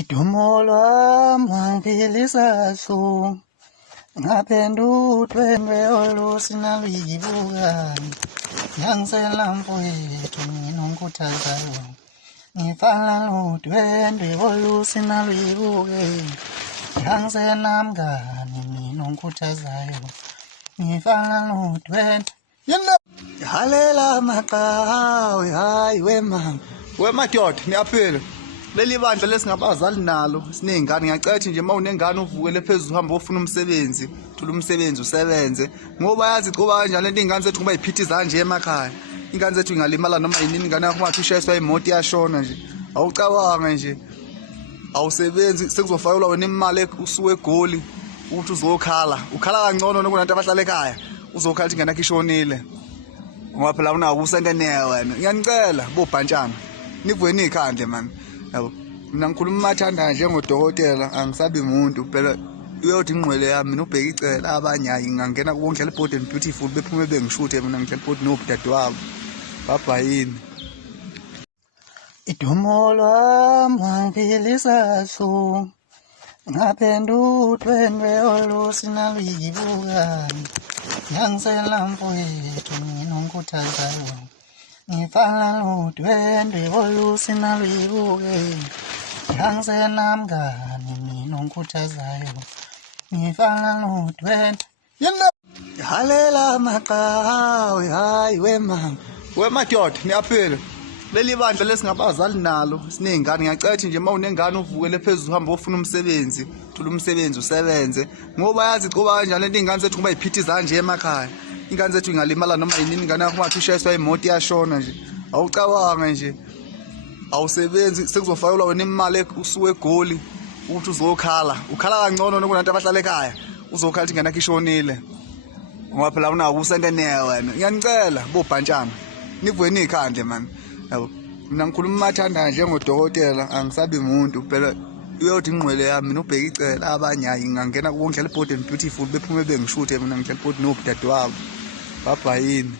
Idumo lwami wangiphilisa kabuhlungu, ngaphendula udwendwe olusinaluyibukani. Ngiyangisela mfowethu mina ongikhuthazayo, ngifana nodwendwe olusinaluyibukeni. Ngiyangisela mngani mina ongikhuthazayo, ngifana nodwendwe. Halela maqhawe hayi Wemadoda niyaphila. Leli bandla lesingabazali nalo siney'ngane, ngiyacetha nje uma unengane uvukele phezulu uhambe ofuna umsebenzi, thola umsebenzi usebenze ngoba yazi coba kanjani lento iy'ngane zethu ngoba yiphithiza nje emakhaya. Iy'ngane zethu ingalimala noma yinini, ingane yakho ungathi ushayiswa imoto iyashona nje, awucabange nje, awusebenzi sekuzofakelwa wena imali usuke eGoli ukuthi uzokhala. Ukhala kangcono kunabantu abahlala ekhaya, uzokhala ukuthi ingane yakho ishonile ngoba phela unakusente neya wena. Ngiyanicela bobhantshana nivuke niy'khandle mani. Yabo, mina ngikhuluma uMathanda njengodokotela, angisabi muntu phela. Uyothi ingqwele yami mina ubheka icela, abanye hayi ngingangena kubongidlala iBold and Beautiful bephume bengishuthe, mina ngidlala iBold nobudadewabo babhayini. Idumo lwami wangiphilisa kabuhlungu, ngaphendula udwendwe olusinaluyibukani. Ngiyangisela mfowethu mina ongikhuthazayo, ngifana nodwendwe olusinaluyibukeni. Ngiyangisela mngani mina ongikhuthazayo, ngifana nodwendwe. Halela maqhawe hayi wemadoda niyaphila. Leli bandla lesingabazali nalo siney'ngane, ngiyacetha nje uma unengane uvukele phezulu uhambe ofuna umsebenzi, thola umsebenzi usebenze ngoba yazi coba kanjani lento iy'ngane zethu ngoba yiphithiza nje emakhaya. Iy'ngane zethu ingalimala noma yinini, ingane yakho ungathi ushayiswa imoto iyashona nje, awucabange nje, awusebenzi sekuzofakelwa wena imali usuke eGoli ukuthi uzokhala. Ukhala kangcono kunabantu abahlala ekhaya, uzokhala ukuthi ingane yakho ishonile ngoba phela unakusente neya wena. Ngiyanicela bobhantshana nivuke niy'khandle mani. Yabo, mina ngikhuluma uMathanda njengodokotela, angisabi muntu phela. Uyothi ingqwele yami mina ubheka icela, abanye hayi ngingangena kubongidlala iBold and Beautiful bephume bengishuthe, mina ngidlala iBold nobudadewabo babhayini.